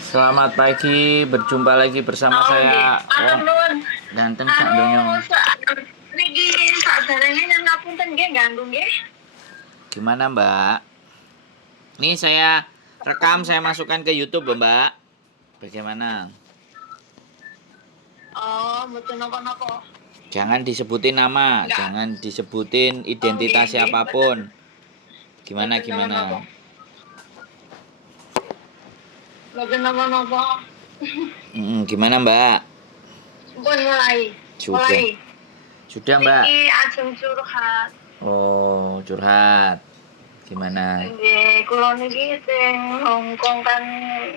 selamat pagi. Berjumpa lagi bersama Oh, nggih. saya. Matur Wong nuwun. ganteng sak donya. Niki sakderenge nyen ngapunten nggih ganggu nggih. Gimana, Mbak? Ini saya rekam, saya masukkan ke YouTube, Mbak. Bagaimana? Oh, mboten napa-napa. Jangan disebutin nama, Enggak. jangan disebutin Oh, nggih, identitas nggih, mboten. siapapun. Gimana Mboten napa-napa. gimana? Mboten napa-napa. Gimana, Mbak? Pun mulai. Sudah. Mulai. Sudah, Mbak. Niki ajeng curhat. Oh, curhat. Gimana? Nggih, kula niki teng Hongkong kan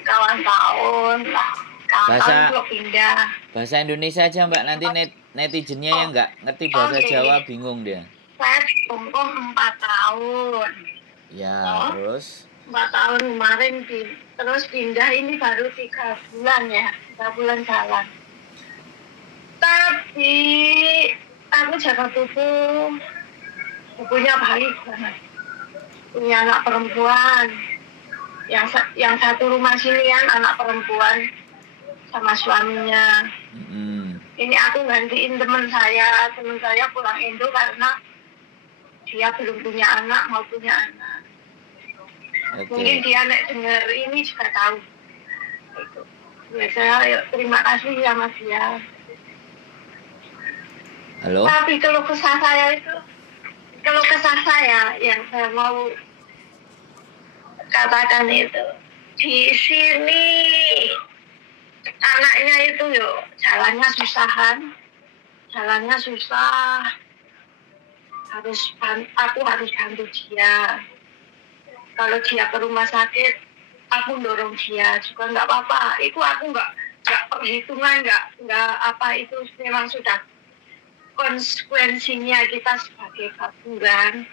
kawan tahun lah. Kawan tahun Bahasa kula pindah. bahasa Indonesia aja, Mbak. Nanti netizennya Oh, yang nggak ngerti oh bahasa nggih, Jawa nggih. bingung dia. Saya di Hongkong 4 tahun. Ya, Oh, terus 4 tahun kemarin terus pindah ini baru 3 bulan ya, 3 bulan jalan. Tapi aku jaga tubuh, tubuhnya baik banget. Punya anak perempuan, yang satu rumah sini kan anak perempuan sama suaminya. Ini aku gantiin teman saya pulang Indo karena dia belum punya anak, mau punya anak. Mungkin Oke. dia nek dengar ini juga tahu. Itu. Ya, saya terima kasih sama dia. Halo? Tapi kalau kesah saya yang saya mau katakan itu di sini anaknya itu jalannya susah, aku harus bantu dia. Kalau dia ke rumah sakit, aku dorong dia juga nggak apa-apa. Itu aku nggak perhitungan nggak apa, itu memang sudah konsekuensinya kita sebagai gabungan.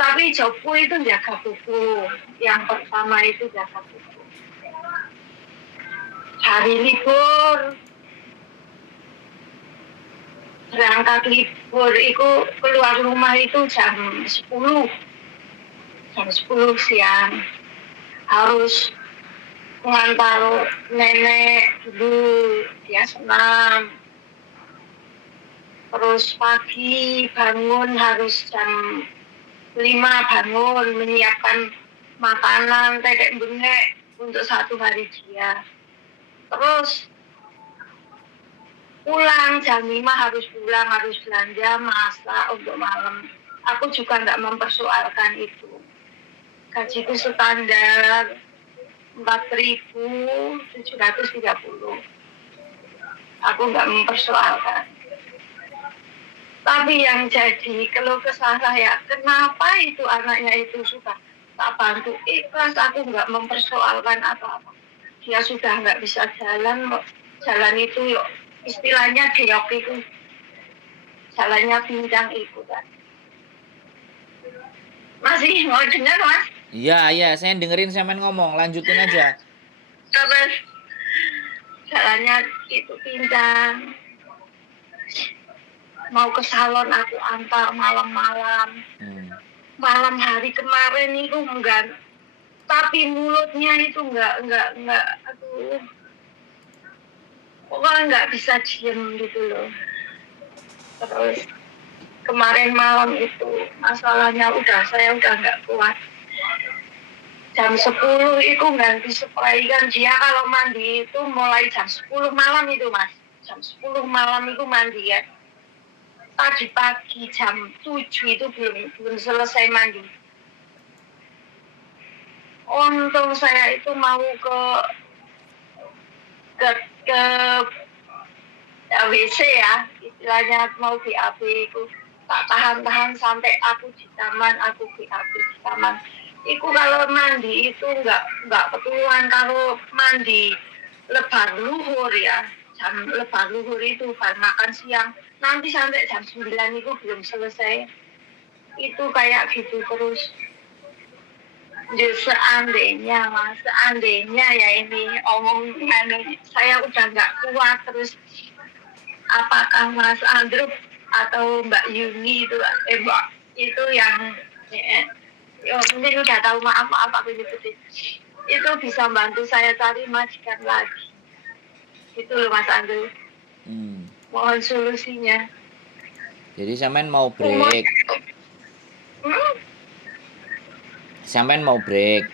Tapi jobku itu jaga tubuh. Yang pertama itu jaga tubuh. Hari libur, berangkat libur itu keluar rumah itu jam 10 siang. Harus mengantar nenek dulu, dia senam. Terus pagi bangun harus jam 5 bangun, menyiapkan makanan, tetek bengek untuk satu hari dia. Terus pulang jam 5 harus belanja, masak untuk malam. Aku juga nggak mempersoalkan itu. Gajiku standar 4.730. Aku nggak mempersoalkan. Tapi yang jadi keluh kesah saya, kenapa itu anaknya itu suka tak bantu ikhlas, aku nggak mempersoalkan apa-apa. Dia sudah nggak bisa jalan itu istilahnya deok itu, jalannya pincang itu kan. Masih mau dengar Mas? Iya, saya dengerin sampean ngomong, lanjutin aja. Terus jalannya itu pincang. Mau ke salon aku antar malam-malam. Malam hari kemarin itu enggak, tapi mulutnya itu enggak, aduh, pokoknya enggak bisa diem gitu loh. Terus kemarin malam itu masalahnya saya udah enggak kuat. Jam 10 itu ganti spray kan, dia kalau mandi itu mulai jam 10 malam itu Mas. Jam 10 malam itu mandi ya. Tadi pagi jam 7 itu belum selesai mandi. Untung saya itu mau ke WC ya, istilahnya mau BAB itu tak tahan sampai aku di taman, aku BAB di taman. Itu kalau mandi itu nggak ketuluan, kalau mandi lebar luhur ya, jam lebar luhur itu baru makan siang, nanti sampai jam 9 itu belum selesai. Itu kayak gitu terus. Seandainya ya ini saya udah nggak kuat, terus apakah Mas Andrew atau Mbak Yuni itu Mbak itu yang mungkin udah tahu, maaf aku nyebutin. itu bisa bantu saya cari majikan lagi. Itu loh Mas Andrew. Hmm. Mohon solusinya. Jadi sampean mau Umur, break. hmm, Sampean mau break.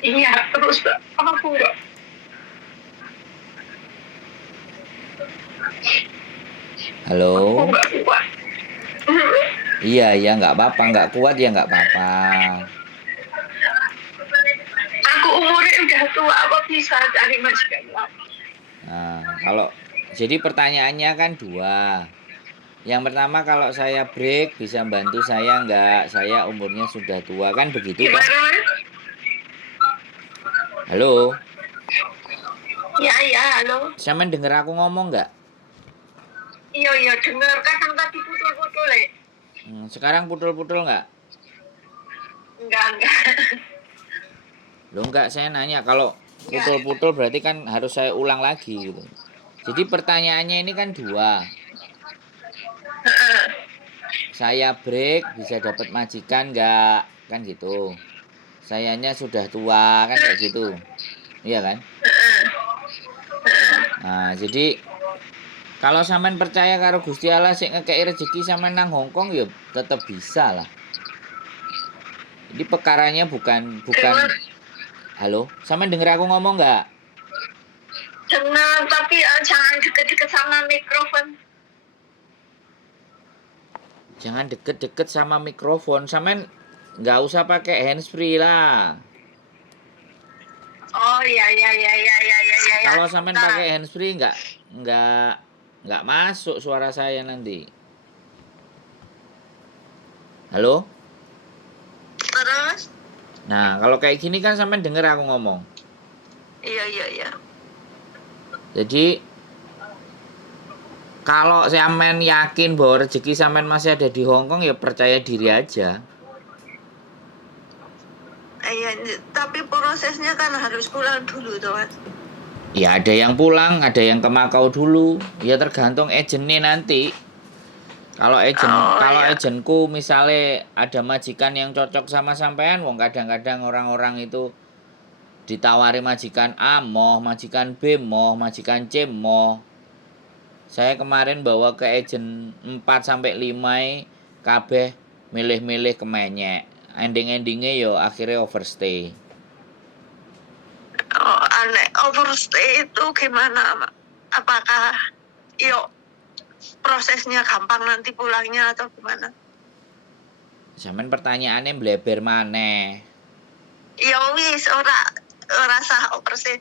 iya terus aku nggak aku Halo? nggak kuat. Iya, ya nggak apa-apa. Nggak kuat ya nggak apa-apa. Aku umurnya udah tua, apa bisa cari majikan lagi? Nah, kalau jadi pertanyaannya kan dua. Yang pertama kalau saya break bisa bantu saya nggak? Saya umurnya sudah tua kan begitu toh? Gimana Mas? Halo? Ya ya, halo. Sampean denger aku ngomong nggak? Iya iya dengar, kadang tadi putul-putul Sekarang putul-putul nggak? enggak Loh nggak, saya nanya kalau enggak. putul-putul berarti kan harus saya ulang lagi gitu. Jadi pertanyaannya ini kan dua. Heeh. Saya break bisa dapat majikan nggak? Kan gitu. Sayanya sudah tua kan kayak gitu. Iya kan? Nah, jadi kalau sampean percaya karo Gusti Allah sik ngekeki rezeki sampean nang Hongkong ya tetep bisa lah. Jadi perkaranya bukan Dengar, halo, sampean denger aku ngomong nggak? dengar tapi jangan deket-deket sama mikrofon. Jangan deket-deket sama mikrofon. Sampean nggak usah pakai handsfree lah. Oh iya iya iya iya iya iya iya. Kalau sampean Bentar. pakai handsfree nggak nggak masuk suara saya nanti. Halo? Terus? Nah, kalau kayak gini kan sampean denger aku ngomong. Iya iya iya. Jadi kalau sampean yakin bahwa rezeki sampean masih ada di Hongkong ya percaya diri aja. Iya, tapi prosesnya kan harus pulang dulu tuh Mas. Ya ada yang pulang, ada yang ke Makau dulu. Ya tergantung agennya nanti. Kalau Iya. agenku misalnya ada majikan yang cocok sama sampean, wong kadang-kadang orang-orang itu ditawari majikan A moh, majikan B moh, majikan C moh. Saya kemarin bawa ke agen 4 sampai 5 kabeh milih-milih kemenyek. Ending-endingnya yo akhirnya overstay. Oh, aneh. Overstay itu gimana, Mak? Apakah yuk prosesnya gampang nanti pulangnya atau gimana? Sampean pertanyaannya bleber maneh. Ya wis ora sah overstay.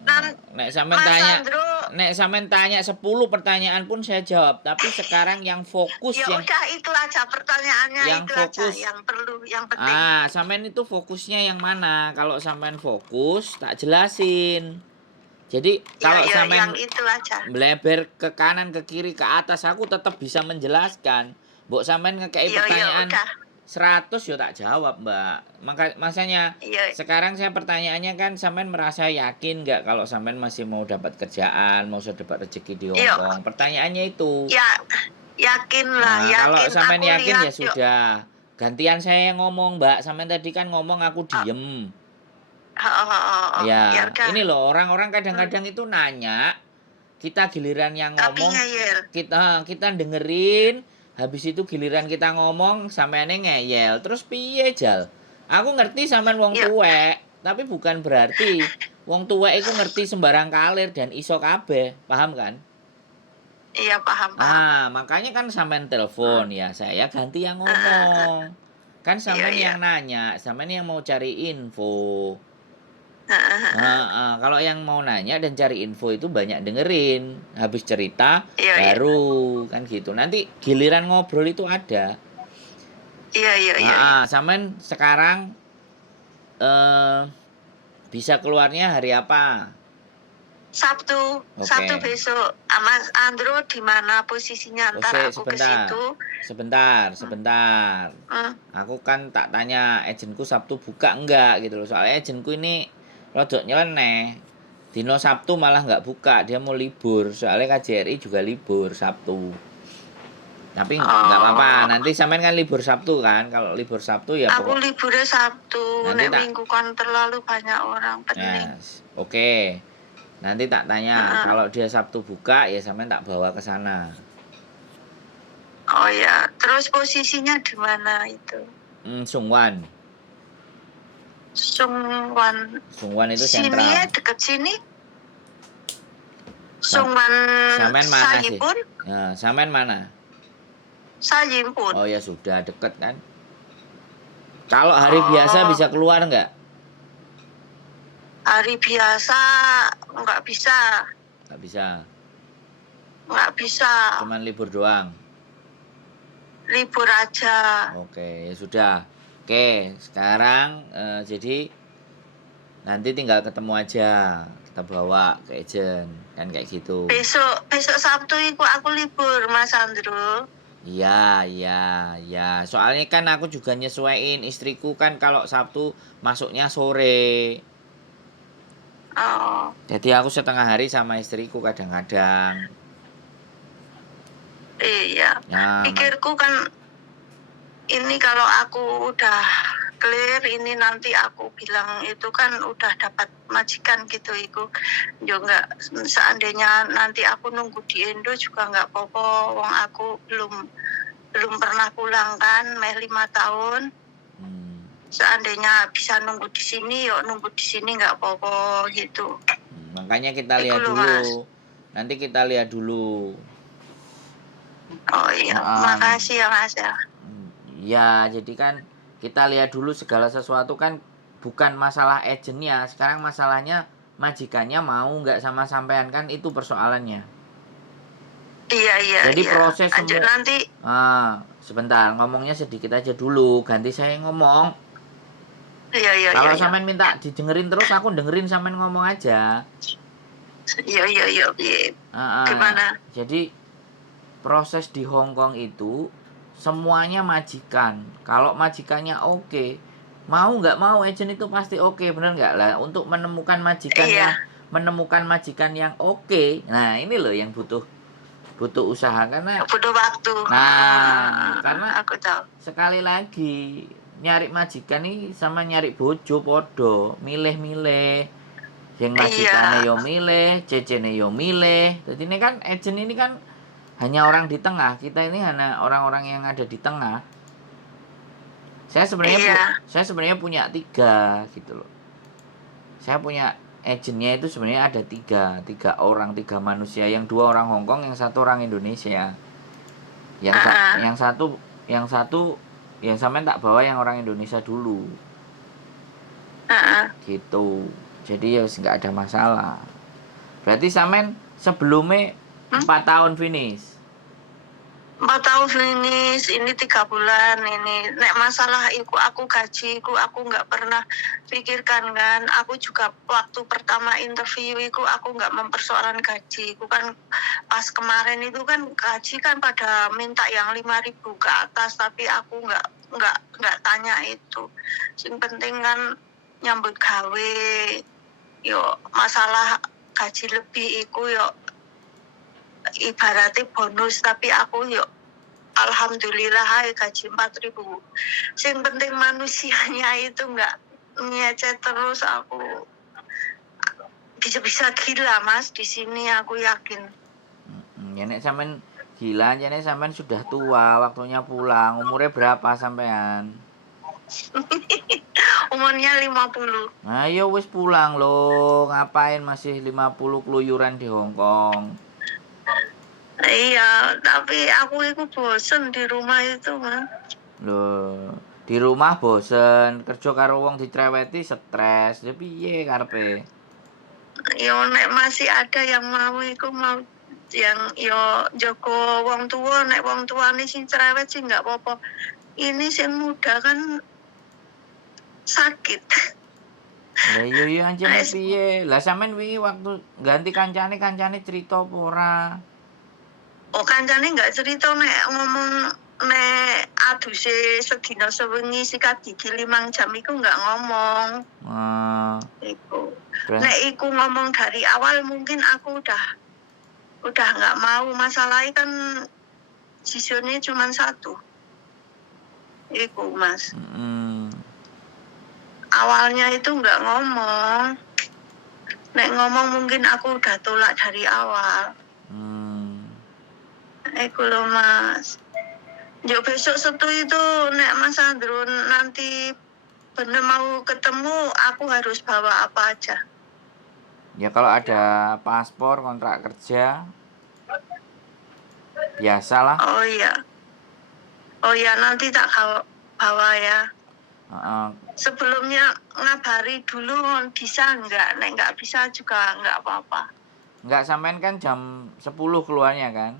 Nan Nek sampean Mas tanya Andro, Nek sampean tanya 10 pertanyaan pun saya jawab, tapi sekarang yang fokus ya udah itu aja pertanyaannya, yang itu aja fokus yang perlu, yang penting. sampean itu fokusnya yang mana? Kalau sampean fokus tak jelasin. Jadi Ya kalau ya yang sampean itu aja. melebar ke kanan, ke kiri, ke atas aku tetap bisa menjelaskan. Mbok sampean ngekei Ya ya pertanyaan udah. 100 yo tak jawab, Mbak. Makanya Ya sekarang saya pertanyaannya kan sampean merasa yakin nggak kalau sampean masih mau dapat kerjaan, mau dapat rezeki di ya Hongkong? Pertanyaannya itu. ya yakin lah, Nah, kalau yakin sampean aku yakin lihat ya yuk. sudah. Gantian saya yang ngomong, Mbak. Sampean tadi kan ngomong aku diem. Ya Ya, udah. ini loh orang-orang kadang-kadang itu nanya, kita giliran yang Tapi ngomong, ngeyel. kita dengerin, habis itu giliran kita ngomong sampeane ngeyel. Terus piye, Jal? Aku ngerti sampean wong Ya, tuwek, tapi bukan berarti wong tuwek iku ngerti sembarang kalir dan iso kabeh, paham kan? iya paham paham. Nah, makanya kan sampean telepon ya, saya ganti yang ngomong. Kan Iya sampean iya. yang nanya, sampean yang mau cari info. Kalau yang mau nanya dan cari info itu banyak dengerin. Habis cerita Iya iya. baru kan gitu. Nanti giliran ngobrol itu ada. Iya iya iya. Iya. Sampean sekarang eh bisa keluarnya hari apa? Sabtu, Oke. Sabtu besok. Mas Andro di mana posisinya? Ntar aku ke sebentar. situ. Sebentar. Hmm. Aku kan tak tanya agenku Sabtu buka enggak gitu loh. Soalnya agenku ini rodok nyeleneh. Dino Sabtu malah nggak buka, dia mau libur. Soalnya KJRI juga libur Sabtu. Tapi nggak apa-apa. Nanti sampean kan libur Sabtu kan. Kalau libur Sabtu ya Aku pokok. liburnya Sabtu, Nanti nek tak. Minggu kan terlalu banyak orang pening. Oke. Nanti tak tanya. Heeh. Kalau dia Sabtu buka ya sampean tak bawa ke sana. Oh ya, terus posisinya di mana itu? Sungwan. Sungwan. Sungwan itu Sini ya, sentral. deket sini. Sam- Sungwan Sampean mana sih? Sayipun? Ya, sampean mana? Sayimpun. Oh ya sudah deket kan. Kalau hari biasa bisa keluar nggak? Hari biasa nggak bisa. Nggak bisa. Nggak bisa. Cuman libur doang. Libur aja. Oke, ya sudah. Oke, sekarang jadi nanti tinggal ketemu aja. Kita bawa ke agent kan kayak gitu. Besok Sabtu itu aku libur, Mas Andro. Iya, iya, iya. Soalnya kan aku juga nyesuaiin istriku kan kalau Sabtu masuknya sore. Oh, Jadi aku setengah hari sama istriku kadang-kadang. iya. Ya, Pikirku kan ini kalau aku udah clear ini nanti aku bilang itu kan udah dapat majikan gitu itu yo nggak, seandainya nanti aku nunggu di Indo juga nggak apa-apa, wong aku belum pernah pulang kan, meh 5 tahun. Seandainya bisa nunggu di sini yuk nunggu di sini nggak apa-apa gitu. Makanya kita Iku lihat lho, dulu. Mas. Nanti kita lihat dulu. Oh iya, makasih ya Mas ya. Ya, jadi kan kita lihat dulu segala sesuatu kan bukan masalah agentnya. Sekarang masalahnya majikannya mau nggak sama sampean kan itu persoalannya. Iya. Jadi proses Lanjut semua. nanti. Sebentar ngomongnya sedikit aja dulu. Ganti saya ngomong. Iya. Kalau sampean minta didengerin terus aku dengerin sampean ngomong aja. Iya. Gimana? Jadi proses di Hong Kong itu semuanya majikan. Kalau majikannya oke, mau nggak mau agent itu pasti oke, bener nggak lah? Untuk menemukan majikan yang oke. Nah ini loh yang butuh usaha karena butuh waktu. Karena aku tahu. Sekali lagi nyari majikan nih sama nyari bojo podo, milih-milih. Yang majikannya yo milih, cecene yo milih. Jadi ini kan agent ini kan hanya orang di tengah. Kita ini hanya orang-orang yang ada di tengah. Saya sebenarnya punya 3 gitu loh. Saya punya agentnya itu sebenarnya ada 3 orang, 3 manusia, yang 2 orang Hong Kong, yang 1 orang Indonesia. Yang satu yang sampean tak bawa yang orang Indonesia dulu. Gitu. Jadi ya nggak ada masalah. Berarti sampean sebelumnya 4 tahun finish. 4 tahun finish, ini 3 bulan ini. Nek masalah iku aku gajiku aku nggak pernah pikirkan kan. Aku juga waktu pertama interview iku aku nggak mempersoalkan gaji. Iku kan pas kemarin itu kan gaji kan pada minta yang 5.000 ke atas, tapi aku nggak tanya itu. Yang penting kan nyambut gawe. Yo masalah gaji lebih iku yo ibaratnya bonus, tapi aku yuk alhamdulillah gaji 4.000. Yang penting manusianya itu nggak ngecet terus, aku bisa gila Mas di sini, aku yakin. Ya nek sampean gila, ya nek sampean sudah tua, waktunya pulang. Umurnya berapa sampean? Umurnya 50. Nah, ya wis pulang loh. Ngapain masih 50 keluyuran di Hong Kong? Iya, tapi aku itu bosen di rumah itu, Mas. Loh, di rumah bosen, kerja karo wong dicereweti stres. Ya piye karepe? Yo nek masih ada yang mau yang yo jago wong tua, nek wong tuane sing cerewet sih nggak apa-apa. Ini sing muda kan sakit. Lah iya anjene piye? Lah sampean wingi waktu ganti kancane cerita apa ora? Oh, kancane nggak cerita nek ngomong nek aduse sedina sewengi sikat gigi 5 jam iku nggak ngomong. Iku. Nek iku ngomong dari awal mungkin aku udah nggak mau. Masalahnya kan sisonnya cuma 1. Iku Mas. Awalnya itu nggak ngomong. Nek ngomong mungkin aku udah tolak dari awal. Iku loh Mas. Yo besok Sabtu itu nek Mas Andro nanti bener mau ketemu, aku harus bawa apa aja? Ya kalau ada paspor, kontrak kerja, biasalah. Oh iya nanti tak bawa ya. Uh-uh. Sebelumnya ngabari dulu bisa nggak? Nek nggak bisa juga nggak apa-apa. Nggak, sampean kan jam 10 keluarnya kan?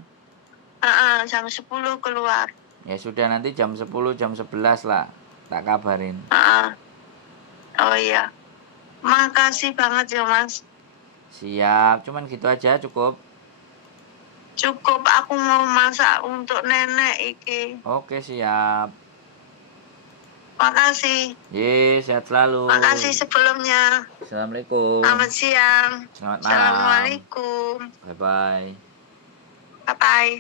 Jam 10 keluar. Ya sudah, nanti jam 10, jam 11 lah tak kabarin. Oh iya. Makasih banget ya Mas. Siap, cuman gitu aja cukup. Cukup, aku mau masak untuk nenek iki. Oke, siap. Makasih. Sehat selalu. Makasih sebelumnya. Assalamualaikum. Selamat siang. Selamat malam. Assalamualaikum. Bye-bye. Bye-bye.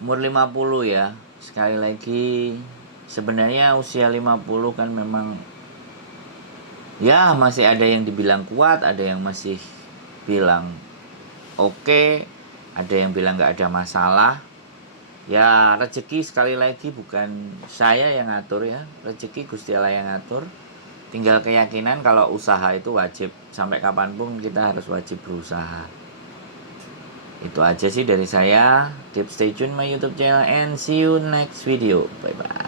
Umur 50 ya. Sekali lagi, sebenarnya usia 50 kan memang ya masih ada yang dibilang kuat, ada yang masih bilang oke, ada yang bilang nggak ada masalah. Ya rezeki sekali lagi bukan saya yang ngatur ya, rezeki Gusti Allah yang ngatur. Tinggal keyakinan kalau usaha itu wajib, sampai kapanpun kita harus wajib berusaha. Itu aja sih dari saya. Keep stay tune my YouTube channel and see you next video. Bye bye.